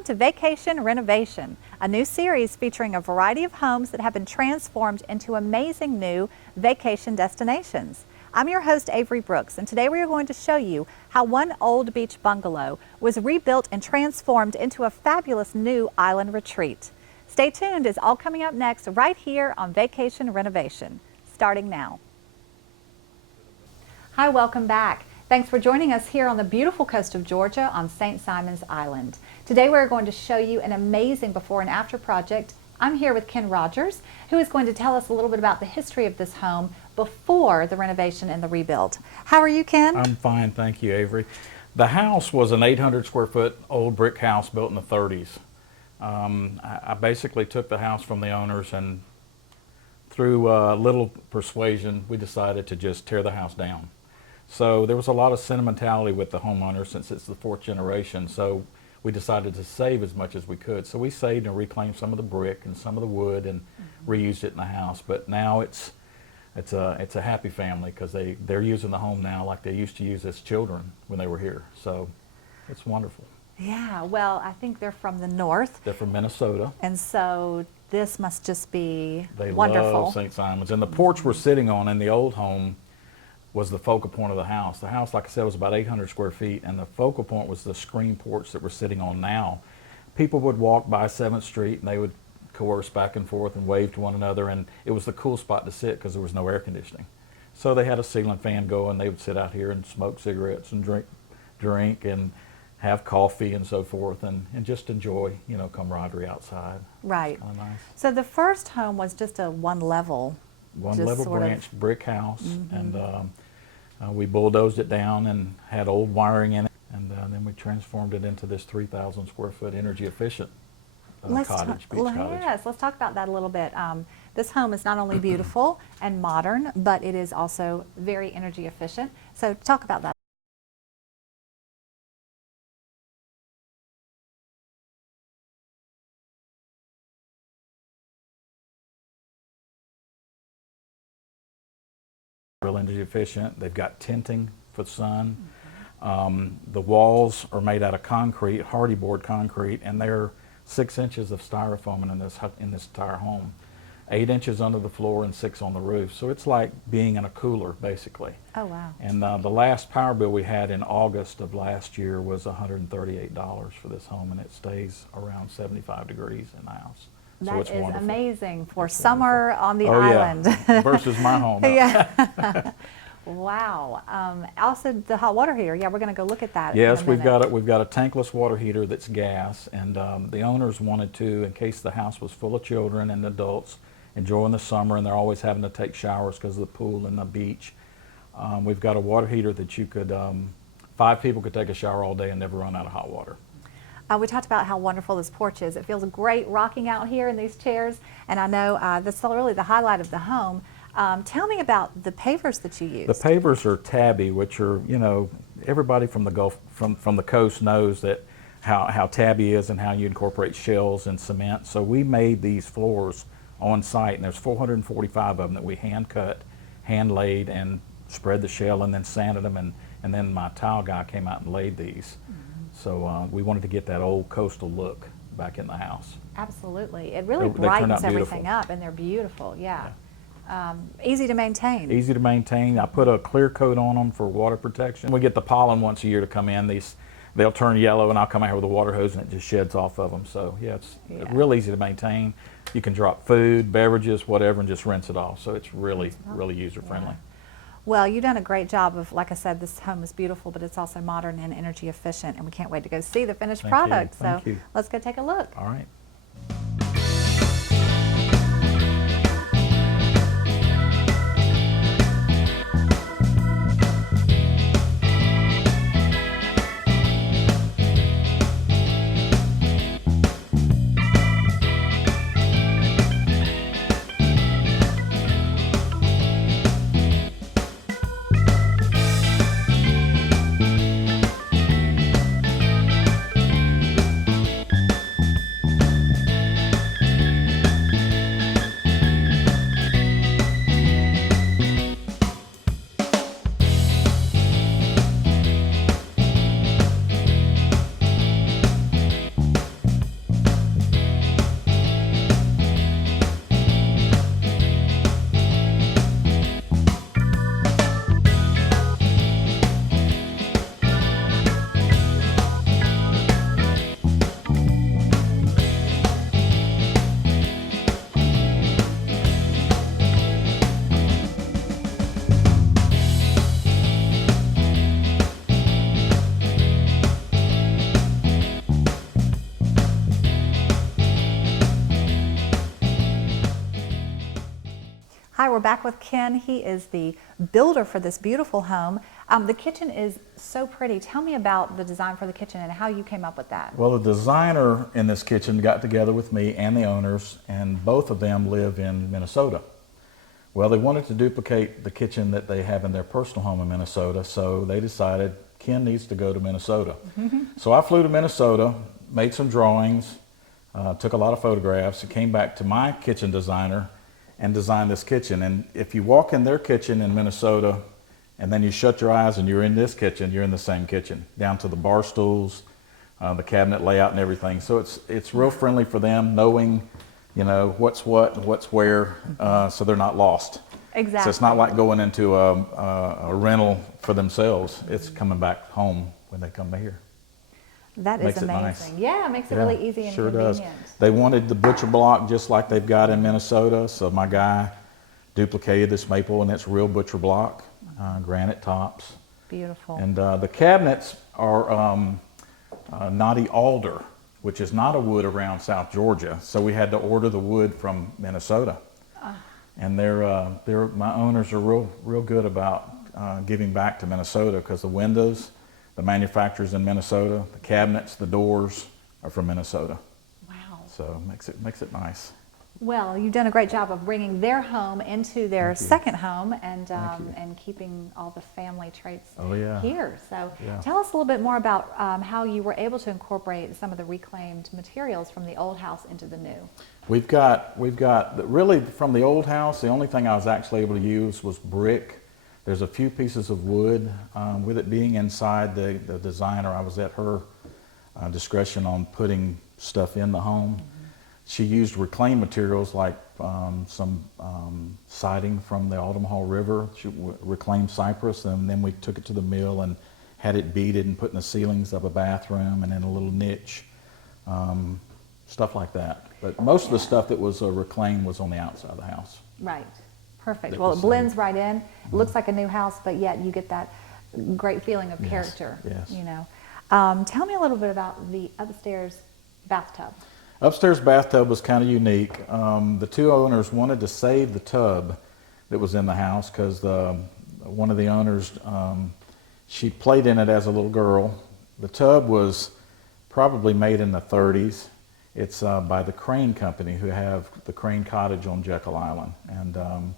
Welcome to Vacation Renovation, a new series featuring a variety of homes that have been transformed into amazing new vacation destinations. I'm your host, Avery Brooks, and today we are going to show you how one old beach bungalow was rebuilt and transformed into a fabulous new island retreat. Stay tuned, it's all coming up next right here on Vacation Renovation, starting now. Hi, welcome back. Thanks for joining us here on the beautiful coast of Georgia on St. Simon's Island. Today we're going to show you an amazing before and after project. I'm here with Ken Rogers, who is going to tell us a little bit about the history of this home before the renovation and the rebuild. How are you, Ken? I'm fine, thank you, Avery. The house was an 800 square foot old brick house built in the 30s. I basically took the house from the owners, and through a little persuasion, we decided to just tear the house down. So there was a lot of sentimentality with the homeowner since it's the fourth generation. So we decided to save as much as we could. So we saved and reclaimed some of the brick and some of the wood and reused it in the house. But now it's a happy family because they're using the home now like they used to use as children when they were here. So it's wonderful. Yeah, well, I think they're from the north. They're from Minnesota. And so this must just be they wonderful. They love St. Simon's. And the porch we're sitting on in the old home was the focal point of the house. The house, like I said, was about 800 square feet, and the focal point was the screen porch that we're sitting on now. People would walk by 7th Street and they would coerce back and forth and wave to one another, and it was the cool spot to sit because there was no air conditioning. So they had a ceiling fan go, and they would sit out here and smoke cigarettes and drink and have coffee and so forth, and just enjoy, you know, camaraderie outside. Right. It's kind of nice. So the first home was just a one level Branch brick house, and we bulldozed it down and had old wiring in it, and then we transformed it into this 3,000 square foot energy efficient beach cottage. Yes, let's talk about that a little bit. This home is not only beautiful and modern, but it is also very energy efficient. So talk about that. Real energy efficient. They've got tinting for the sun. The walls are made out of concrete, hardy board concrete, and they're 6 inches of styrofoam in this entire home. 8 inches under the floor and 6 on the roof. So it's like being in a cooler, basically. Oh, wow. And the last power bill we had in August of last year was $138 for this home, and it stays around 75 degrees in the house. So That it's is wonderful. Amazing for summer on the Oh, island. Yeah. Versus my home. Yeah. Wow. Also the hot water heater. Yeah, we're going to go look at that. Yes, in a we've minute. got a tankless water heater that's gas, and the owners wanted to, in case the house was full of children and adults enjoying the summer, and they're always having to take showers because of the pool and the beach. We've got a water heater that you could 5 people could take a shower all day and never run out of hot water. We talked about how wonderful this porch is. It feels great rocking out here in these chairs, and I know that's really the highlight of the home. Tell me about the pavers that you use. The pavers are tabby, which are, you know, everybody from the Gulf, from the coast knows that how tabby is and how you incorporate shells and cement. So we made these floors on site, and there's 445 of them that we hand cut, hand laid, and spread the shell and then sanded them, and then my tile guy came out and laid these. So we wanted to get that old coastal look back in the house. Absolutely. It really They brightens everything up, and they're beautiful. Yeah. Easy to maintain. Easy to maintain. I put a clear coat on them for water protection. We get the pollen once a year to come in. They'll turn yellow, and I'll come out here with a water hose, and it just sheds off of them. So yeah, it's real easy to maintain. You can drop food, beverages, whatever, and just rinse it off. So it's really user friendly. Yeah. Well, you've done a great job of, like I said, this home is beautiful, but it's also modern and energy efficient, and we can't wait to go see the finished product. Thank you. Let's go take a look. All right. Hi, we're back with Ken. He is the builder for this beautiful home. The kitchen is so pretty. Tell me about the design for the kitchen and how you came up with that. Well, the designer in this kitchen got together with me and the owners, and both of them live in Minnesota. Well, they wanted to duplicate the kitchen that they have in their personal home in Minnesota, so they decided Ken needs to go to Minnesota. So I flew to Minnesota, made some drawings, took a lot of photographs, and came back to my kitchen designer and designed this kitchen. And if you walk in their kitchen in Minnesota and then you shut your eyes and you're in this kitchen, you're in the same kitchen, down to the bar stools, the cabinet layout and everything. So it's real friendly for them, knowing, you know, what's what and what's where, so they're not lost. Exactly. So it's not like going into a rental for themselves. It's coming back home when they come here. That is Makes it amazing. nice. Yeah, it makes it really easy and sure convenient. does. They wanted the butcher block just like they've got in Minnesota, so my guy duplicated this maple, and it's real butcher block, granite tops. Beautiful. And the cabinets are knotty alder, which is not a wood around South Georgia, so we had to order the wood from Minnesota. And my owners are real good about giving back to Minnesota, because the windows, the manufacturers in Minnesota, the cabinets, the doors are from Minnesota. Wow. So makes it nice. Well, you've done a great job of bringing their home into their second home and keeping all the family traits here. So tell us a little bit more about how you were able to incorporate some of the reclaimed materials from the old house into the new. We've got really from the old house, the only thing I was actually able to use was brick. There's a few pieces of wood. With it being inside, the designer, I was at her discretion on putting stuff in the home. She used reclaimed materials like some siding from the Overhaul River, reclaimed cypress, and then we took it to the mill and had it beaded and put in the ceilings of a bathroom and in a little niche, stuff like that. But most of the stuff that was reclaimed was on the outside of the house. Right. Perfect. Well, it blends right in. It looks like a new house, but yet you get that great feeling of character. Yes. You know. Tell me a little bit about the upstairs bathtub. Upstairs bathtub was kind of unique. The two owners wanted to save the tub that was in the house because one of the owners, she played in it as a little girl. The tub was probably made in the 30s. It's by the Crane Company, who have the Crane Cottage on Jekyll Island. And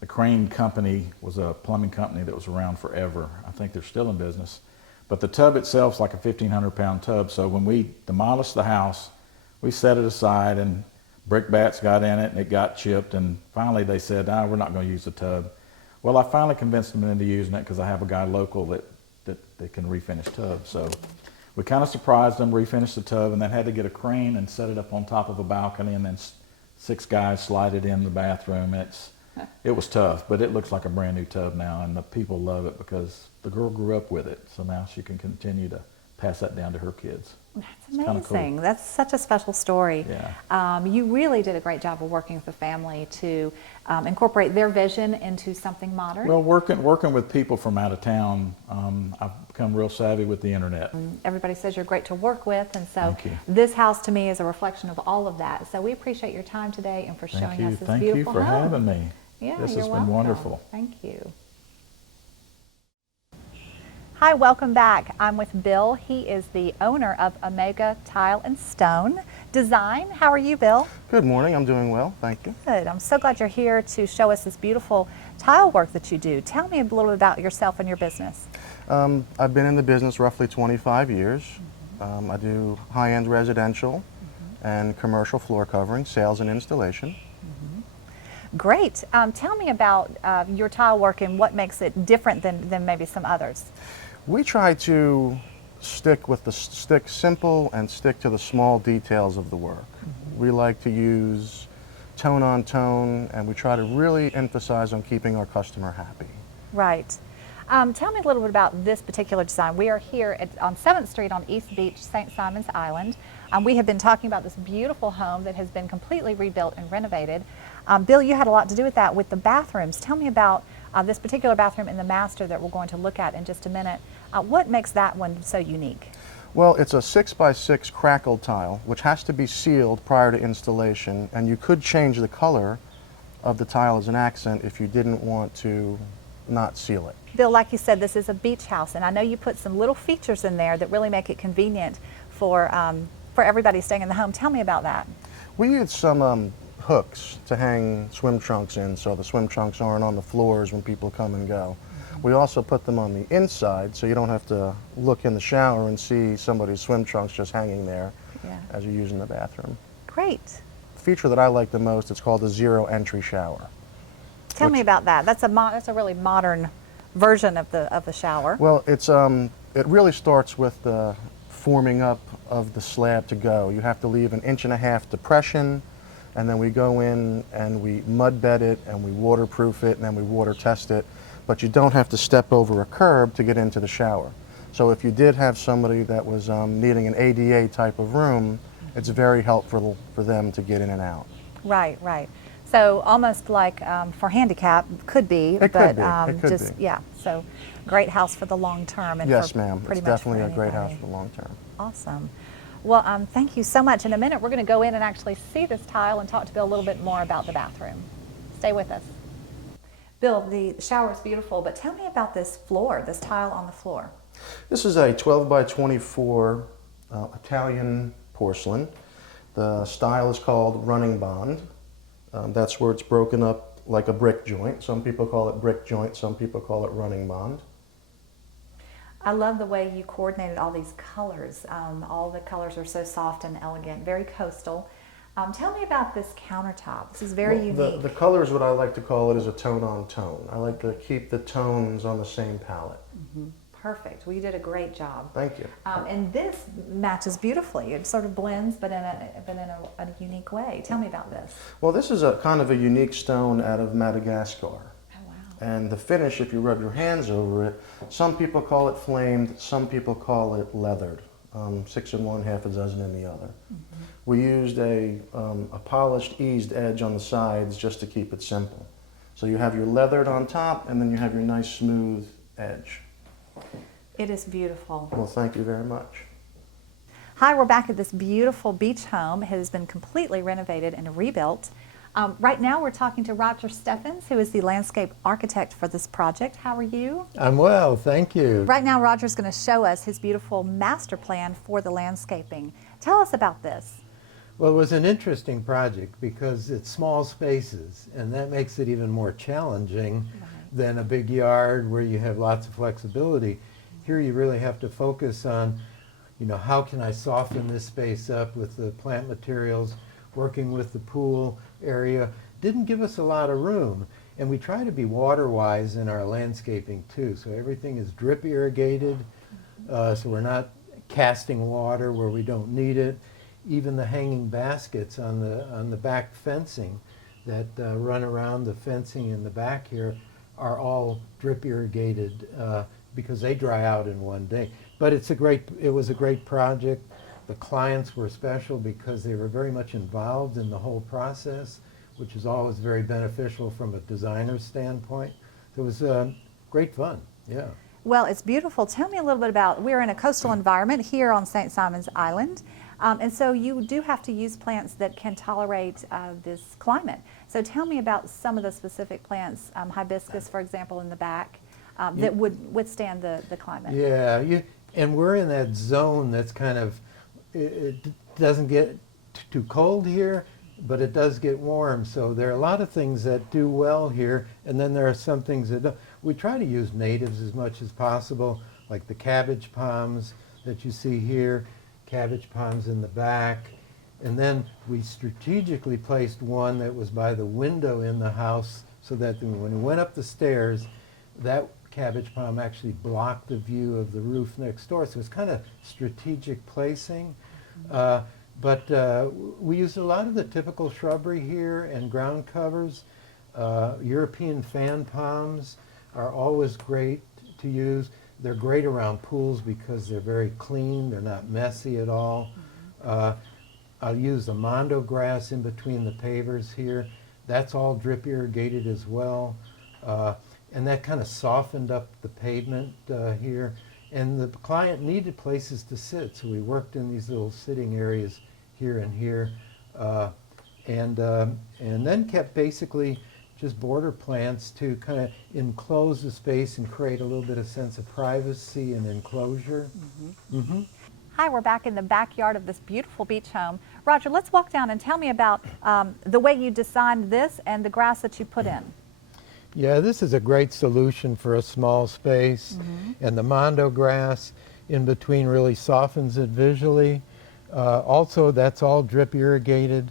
the Crane Company was a plumbing company that was around forever. I think they're still in business. But the tub itself is like a 1,500-pound tub. So when we demolished the house, we set it aside, and brick bats got in it, and it got chipped. And finally they said, we're not going to use the tub. Well, I finally convinced them into using it because I have a guy local that can refinish tubs. So we kind of surprised them, refinished the tub, and then had to get a crane and set it up on top of a balcony, and then 6 guys slide it in the bathroom. It was tough, but it looks like a brand new tub now, and the people love it because the girl grew up with it, so now she can continue to pass that down to her kids. That's amazing. Cool. That's such a special story. Yeah. You really did a great job of working with the family to incorporate their vision into something modern. Well, working with people from out of town, I've become real savvy with the internet. Everybody says you're great to work with, and so this house to me is a reflection of all of that. So we appreciate your time today and for showing us this Thank beautiful you for home. having me. Yeah, this you're has welcome. been wonderful. Thank you. Hi, welcome back. I'm with Bill. He is the owner of Omega Tile and Stone Design. How are you, Bill? Good morning. I'm doing well. Thank you. Good. I'm so glad you're here to show us this beautiful tile work that you do. Tell me a little bit about yourself and your business. I've been in the business roughly 25 years. I do high-end residential and commercial floor covering, sales and installation. Great. Tell me about your tile work and what makes it different than maybe some others. We try to stick simple and stick to the small details of the work. We like to use tone on tone, and we try to really emphasize on keeping our customer happy. Right. Tell me a little bit about this particular design. We are here on 7th Street on East Beach, St. Simon's Island. We have been talking about this beautiful home that has been completely rebuilt and renovated. Bill, you had a lot to do with that with the bathrooms. Tell me about this particular bathroom in the master that we're going to look at in just a minute. What makes that one so unique? Well, it's a 6x6 crackled tile, which has to be sealed prior to installation, and you could change the color of the tile as an accent if you didn't want to not seal it. Bill, like you said, this is a beach house, and I know you put some little features in there that really make it convenient for everybody staying in the home. Tell me about that. We used some hooks to hang swim trunks in so the swim trunks aren't on the floors when people come and go. We also put them on the inside so you don't have to look in the shower and see somebody's swim trunks just hanging there as you're using the bathroom. Great. The feature that I like the most, it's called a zero entry shower. Tell me about that. That's a really modern version of the shower. Well, it really starts with the forming up of the slab to go. You have to leave an 1.5 inch depression, and then we go in and we mud bed it and we waterproof it and then we water test it. But you don't have to step over a curb to get into the shower. So if you did have somebody that was needing an ADA type of room, it's very helpful for them to get in and out. Right, right. So almost like for handicap, could be, it but could be. yeah. So great house for the long term. And yes, for ma'am. Pretty It's much definitely for a great house anybody. for the long term. Awesome. Well, thank you so much. In a minute, we're going to go in and actually see this tile and talk to Bill a little bit more about the bathroom. Stay with us. Bill, the shower is beautiful, but tell me about this floor, this tile on the floor. This is a 12 by 24 Italian porcelain. The style is called running bond. That's where it's broken up like a brick joint. Some people call it brick joint, some people call it running bond. I love the way you coordinated all these colors. All the colors are so soft and elegant, very coastal. Tell me about this countertop. This is very unique. The color is what I like to call it is a tone on tone. I like to keep the tones on the same palette. Mm-hmm. Perfect. Well, you did a great job. Thank you. And this matches beautifully. It sort of blends, but in a unique way. Tell me about this. Well, this is a kind of a unique stone out of Madagascar. Oh, wow. And the finish, if you rub your hands over it, some people call it flamed, some people call it leathered. 6 in one, half a dozen in the other. Mm-hmm. We used a polished eased edge on the sides just to keep it simple. So you have your leathered on top, and then you have your nice smooth edge. It is beautiful. Well, thank you very much. Hi, we're back at this beautiful beach home. It has been completely renovated and rebuilt. Right now we're talking to Roger Steffens, who is the landscape architect for this project. How are you? I'm well, thank you. Right now Roger's going to show us his beautiful master plan for the landscaping. Tell us about this. Well, it was an interesting project because it's small spaces, and that makes it even more challenging than a big yard where you have lots of flexibility. Here you really have to focus on, how can I soften this space up with the plant materials, working with the pool area. Didn't give us a lot of room, and we try to be water wise in our landscaping too, so everything is drip irrigated, so we're not casting water where we don't need it. Even the hanging baskets on the back fencing that run around the fencing in the back here are all drip irrigated because they dry out in one day. But it was a great project. The clients were special because they were very much involved in the whole process, which is always very beneficial from a designer's standpoint. It was great fun, yeah. Well, it's beautiful. Tell me a little bit about, we're in a coastal environment here on St. Simon's Island, and so you do have to use plants that can tolerate this climate. So tell me about some of the specific plants, hibiscus, for example, in the back, that would withstand the climate. Yeah, and we're in that zone that's kind of, it doesn't get too cold here, but it does get warm. So there are a lot of things that do well here, and then there are some things that don't. We try to use natives as much as possible, like the cabbage palms that you see here, cabbage palms in the back. And then we strategically placed one that was by the window in the house so that when we went up the stairs, that cabbage palm actually blocked the view of the roof next door. So it's kind of strategic placing. But we used a lot of the typical shrubbery here and ground covers. European fan palms are always great to use. They're great around pools because they're very clean. They're not messy at all. I'll use the mondo grass in between the pavers here. That's all drip irrigated as well. And that kind of softened up the pavement here. And the client needed places to sit, so we worked in these little sitting areas here and here. and then kept basically just border plants to kind of enclose the space and create a little bit of sense of privacy and enclosure. Hi, we're back in the backyard of this beautiful beach home. Roger, let's walk down and tell me about the way you designed this and the grass that you put in. Yeah, this is a great solution for a small space, and the mondo grass in between really softens it visually. Also, that's all drip irrigated,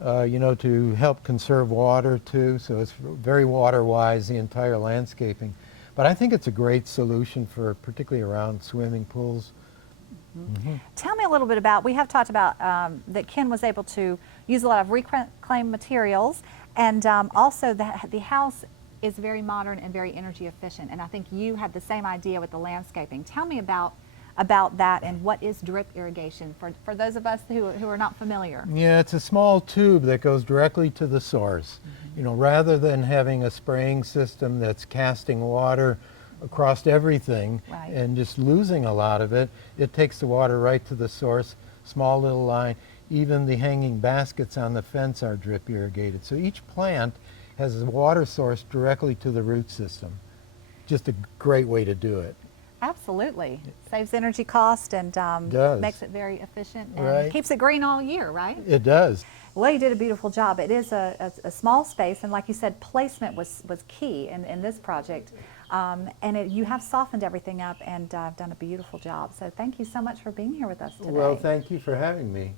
you know, to help conserve water too, so it's very water wise, the entire landscaping. But I think it's a great solution for particularly around swimming pools. Tell me a little bit about, we have talked about that Ken was able to use a lot of reclaimed materials, and also that the house is very modern and very energy efficient, and I think you had the same idea with the landscaping. Tell me about that and what is drip irrigation for those of us who are not familiar. Yeah, it's a small tube that goes directly to the source. You know, rather than having a spraying system that's casting water across everything Right. and just losing a lot of it, it takes the water right to the source, small little line. Even the hanging baskets on the fence are drip irrigated. So each plant has a water source directly to the root system. Just a great way to do it. Absolutely. Saves energy cost and Does. makes it very efficient and Right. keeps it green all year, right? It does. Well, you did a beautiful job. It is a small space, and like you said, placement was key in this project. And you have softened everything up and done a beautiful job. So thank you so much for being here with us today. Well, thank you for having me.